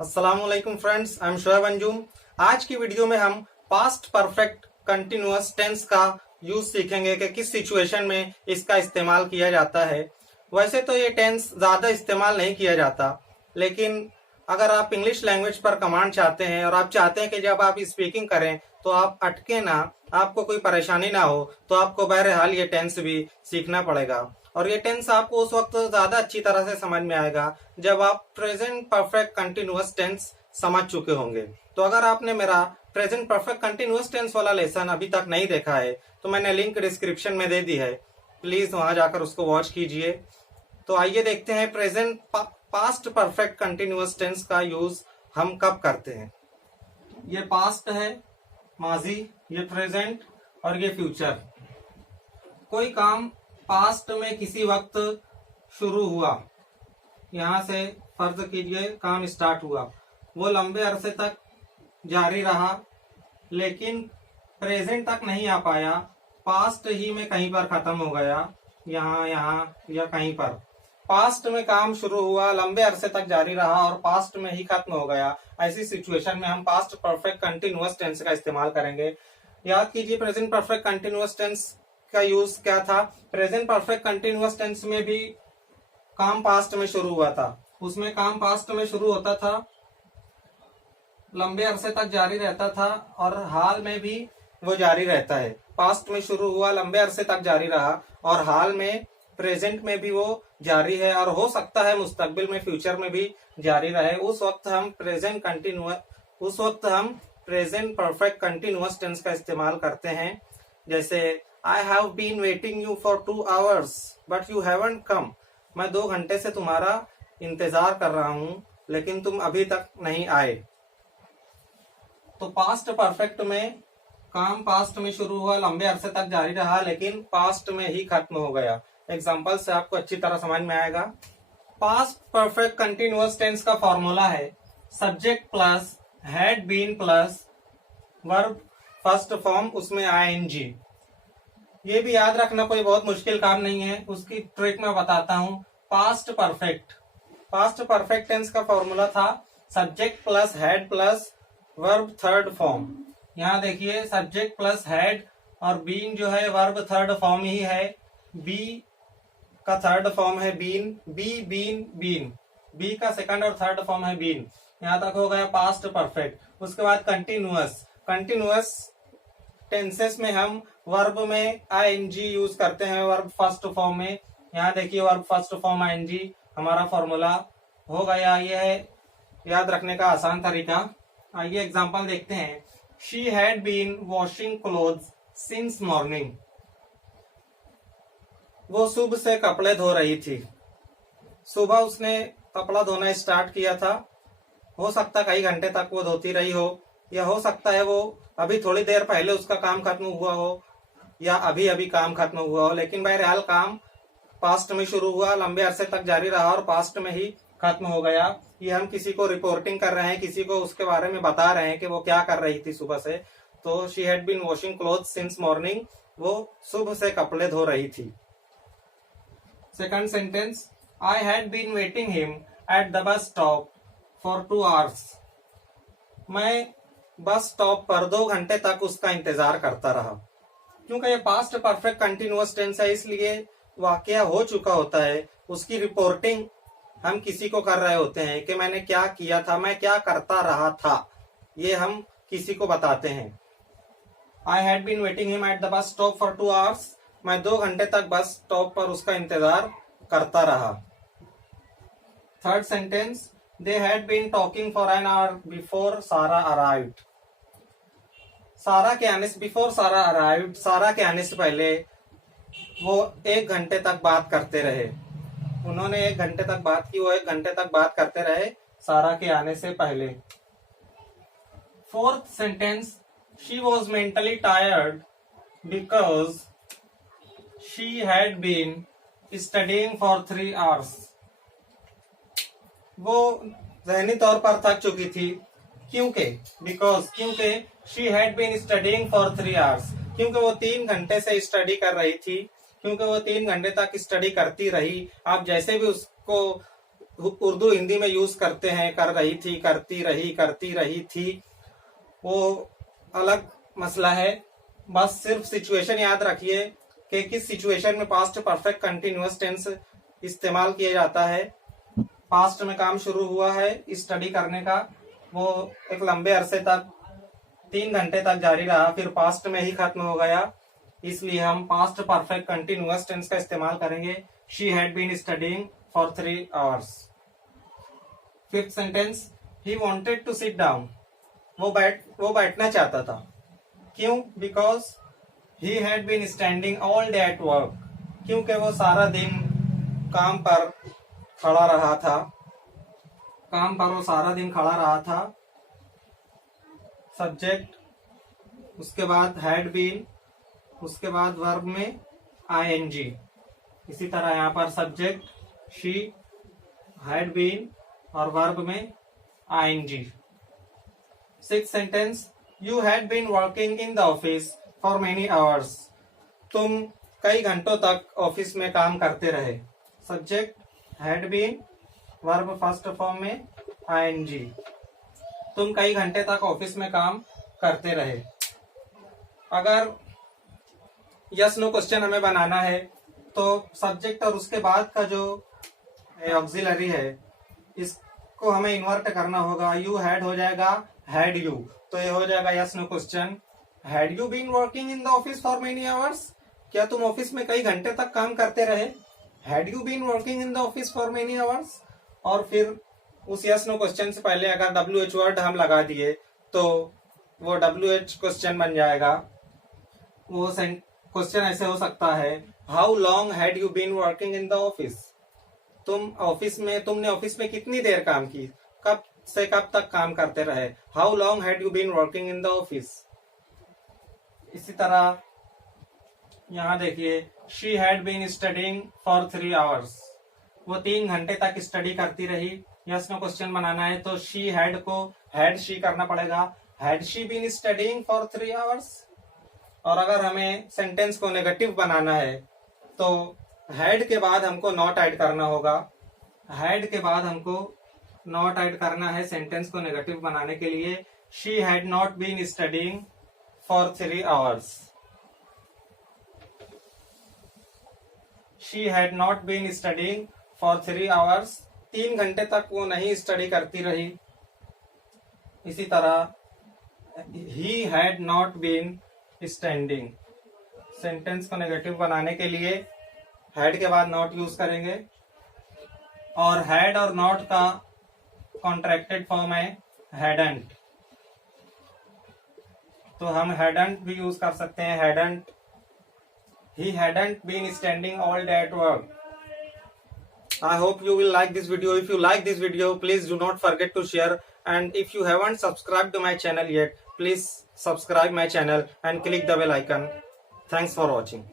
अस्सलामुअलैकुम friends, I am Shoaib Anjum. आज की वीडियो में हम पास्ट परफेक्ट कंटिन्यूअस टेंस का यूज सीखेंगे कि किस सिचुएशन में इसका इस्तेमाल किया जाता है। वैसे तो ये टेंस ज्यादा इस्तेमाल नहीं किया जाता, लेकिन अगर आप इंग्लिश लैंग्वेज पर कमांड चाहते हैं और आप चाहते हैं कि जब आप स्पीकिंग करें तो आप अटके ना, आपको कोई परेशानी ना हो, तो आपको बहरहाल ये टेंस भी सीखना पड़ेगा। और ये टेंस आपको उस वक्त ज्यादा अच्छी तरह से समझ में आएगा जब आप प्रेजेंट परफेक्ट कंटिन्यूअस टेंस समझ चुके होंगे। तो अगर आपने मेरा प्रेजेंट परफेक्ट कंटिन्यूअस टेंस वाला लेसन अभी तक नहीं देखा है तो मैंने लिंक डिस्क्रिप्शन में दे दी है, प्लीज वहां जाकर उसको वॉच कीजिए। तो आइए देखते हैं present past perfect continuous tense का यूज हम कब करते हैं। ये पास्ट है, माजी, ये प्रेजेंट और ये फ्यूचर। कोई काम पास्ट में किसी वक्त शुरू हुआ, यहां से फर्ज कीजिए काम स्टार्ट हुआ, वो लंबे अरसे तक जारी रहा लेकिन प्रेजेंट तक नहीं आ पाया, पास्ट ही में कहीं पर खत्म हो गया, यहाँ या कहीं पर। पास्ट में काम शुरू हुआ, लंबे अरसे तक जारी रहा और पास्ट में ही खत्म हो गया, ऐसी सिचुएशन में हम पास्ट परफेक्ट कंटिन्यूअस टेंस का इस्तेमाल करेंगे। याद कीजिए प्रेजेंट परफेक्ट कंटिन्यूअस टेंस का यूज क्या था। प्रेजेंट परफेक्ट कंटिन्यूअस टेंस में भी काम पास्ट में शुरू हुआ था, उसमें काम पास्ट में शुरू होता था, लंबे अरसे तक जारी रहता था और हाल में भी वो जारी रहता है। पास्ट में शुरू हुआ, लंबे अरसे तक जारी रहा और हाल में प्रेजेंट में भी वो जारी है और हो सकता है मुस्तकबिल में फ्यूचर में भी जारी रहे। उस वक्त हम प्रेजेंट परफेक्ट कंटिन्यूअस टेंस का इस्तेमाल करते हैं। जैसे I have been waiting you for 2 hours but you haven't come. मैं 2 घंटे से तुम्हारा इंतजार कर रहा हूं लेकिन तुम अभी तक नहीं आए। तो पास्ट परफेक्ट में काम पास्ट में शुरू हुआ, लंबे अरसे तक जारी रहा लेकिन पास्ट में ही खत्म हो गया। एग्जाम्पल से आपको अच्छी तरह समझ में आएगा। पास्ट परफेक्ट कंटिन्यूअस टेंस का फॉर्मूला है subject plus had been plus verb first form, उसमें आईएनजी। ये भी याद रखना कोई बहुत मुश्किल काम नहीं है, उसकी ट्रिक मैं बताता हूं। पास्ट परफेक्ट टेंस का फॉर्मूला था subject plus had plus verb third form. यहाँ देखिए सब्जेक्ट प्लस हैड और बीन जो है वर्ब थर्ड फॉर्म ही है। बी का थर्ड फॉर्म है बीन, बीन, बी का सेकंड और थर्ड फॉर्म है बीन। यहाँ तक हो गया पास्ट परफेक्ट। उसके बाद कंटिन्यूअस टेंसेस में हम वर्ब में आईएनजी यूज करते हैं वर्ब फर्स्ट फॉर्म में। यहाँ देखिए वर्ब फर्स्ट फॉर्म आईएनजी हमारा फॉर्मूला हो गया। ये है याद रखने का आसान तरीका। आइए एग्जांपल देखते हैं। She had been washing clothes since morning. वो सुबह से कपड़े धो रही थी। सुबह उसने कपड़ा धोना स्टार्ट किया था, हो सकता कई घंटे तक वो धोती रही हो, या हो सकता है वो अभी थोड़ी देर पहले उसका काम खत्म हुआ हो या अभी अभी काम खत्म हुआ हो, लेकिन बहरहाल काम पास्ट में शुरू हुआ, लंबे अरसे तक जारी रहा और पास्ट में ही खत्म हो गया। ये हम किसी को रिपोर्टिंग कर रहे हैं, किसी को उसके बारे में बता रहे हैं कि वो क्या कर रही थी सुबह से। तो she had been washing clothes since morning, वो सुबह से कपड़े धो रही थी। Second sentence, I had been waiting him at the bus stop for 2 hours। मैं बस स्टॉप पर 2 घंटे तक उसका इंतजार करता रहा। क्योंकि ये पास्ट परफेक्ट कंटिन्यूअस टेंस है, इसलिए वाकया हो चुका होता है, उसकी रिपोर्टिंग हम किसी को कर रहे होते हैं कि मैंने क्या किया था, मैं क्या करता रहा था, ये हम किसी को बताते हैं। I had been waiting him at the bus stop for 2 hours। मैं 2 घंटे तक बस स्टॉप पर उसका इंतजार करता रहा। Third sentence, they had been talking for an hour before Sarah arrived। सारा के आने से बिफोर सारा अराइव्ड, सारा के आने से पहले वो 1 घंटे तक बात करते रहे। उन्होंने 1 घंटे तक बात की, वो 1 घंटे तक बात करते रहे सारा के आने से पहले। Fourth sentence, she was mentally tired because she had been studying for 3 hours। वो जहनी तौर पर थक चुकी थी, क्योंकि she had been studying for 3 hours, क्योंकि वो 3 घंटे से स्टडी कर रही थी, क्योंकि वो 3 घंटे तक स्टडी करती रही। आप जैसे भी उसको उर्दू हिंदी में यूज करते हैं, कर रही थी, करती रही थी, वो अलग मसला है। बस सिर्फ सिचुएशन याद रखिए कि किस सिचुएशन में पास्ट परफेक्ट कंटिन्यूअस टेंस इस्तेमाल किया जाता है। पास्ट में काम शुरू हुआ है स्टडी करने का, वो एक लंबे अरसे तक 3 घंटे तक जारी रहा, फिर पास्ट में ही खत्म हो गया, इसलिए हम पास्ट परफेक्ट कंटिन्यूअस टेंस का इस्तेमाल करेंगे। She had been studying for 3 hours। Fifth sentence, he wanted to sit down. वो बैठना चाहता था। क्यों? Because he had been standing all day at work. क्योंकि वो सारा दिन काम पर खड़ा रहा था। सब्जेक्ट, उसके बाद हैड बीन, उसके बाद वर्ब में आईएनजी। इसी तरह यहाँ पर सब्जेक्ट शी, हैड बीन और वर्ब में ING. Sixth sentence, you had been working in the office for many hours. तुम कई घंटों तक ऑफिस में काम करते रहे। Subject had been, verb first form में आईएनजी। तुम कई घंटे तक ऑफिस में काम करते रहे। अगर यस नो क्वेश्चन हमें बनाना है तो सब्जेक्ट और उसके बाद का जो ऑक्सिलरी है इसको हमें इन्वर्ट करना होगा। यू हैड हो जाएगा हैड यू, तो ये हो जाएगा yes no question. Had you been working in the office for many hours? क्या तुम ऑफिस में कई घंटे तक काम करते रहे? Had you been working in the office for many hours? और फिर उस यस नो क्वेश्चन से पहले अगर WH वर्ड हम लगा दिए तो वो WH क्वेश्चन बन जाएगा। वो क्वेश्चन ऐसे हो सकता है, how long had you been working in the office? तुमने ऑफिस में कितनी देर काम की, कब से कब तक काम करते रहे? How long had you been working in the office. इसी तरह यहाँ देखिए, she had been studying for 3 hours। वो 3 घंटे तक स्टडी करती रही। यस नो क्वेश्चन बनाना है तो शी हैड को हैड शी करना पड़ेगा। Had she been studying for 3 hours? और अगर हमें सेंटेंस को नेगेटिव बनाना है तो हैड के बाद हमको नॉट ऐड करना होगा। हैड के बाद हमको नॉट ऐड करना है सेंटेंस को नेगेटिव बनाने के लिए। She had not been studying for 3 hours। She had not been studying for 3 hours। 3 घंटे तक वो नहीं स्टडी करती रही। इसी तरह he had not been standing. Sentence को नेगेटिव बनाने के लिए हैड के बाद नॉट यूज करेंगे। और हैड और नॉट का कॉन्ट्रैक्टेड फॉर्म है हैडंट, तो हम हैडंट भी यूज कर सकते हैं। Hadn't, he hadn't been standing all day at work. I hope you will like this video. If you like this video, please do not forget to share. And if you haven't subscribed to my channel yet, please subscribe my channel and click the bell icon. Thanks for watching.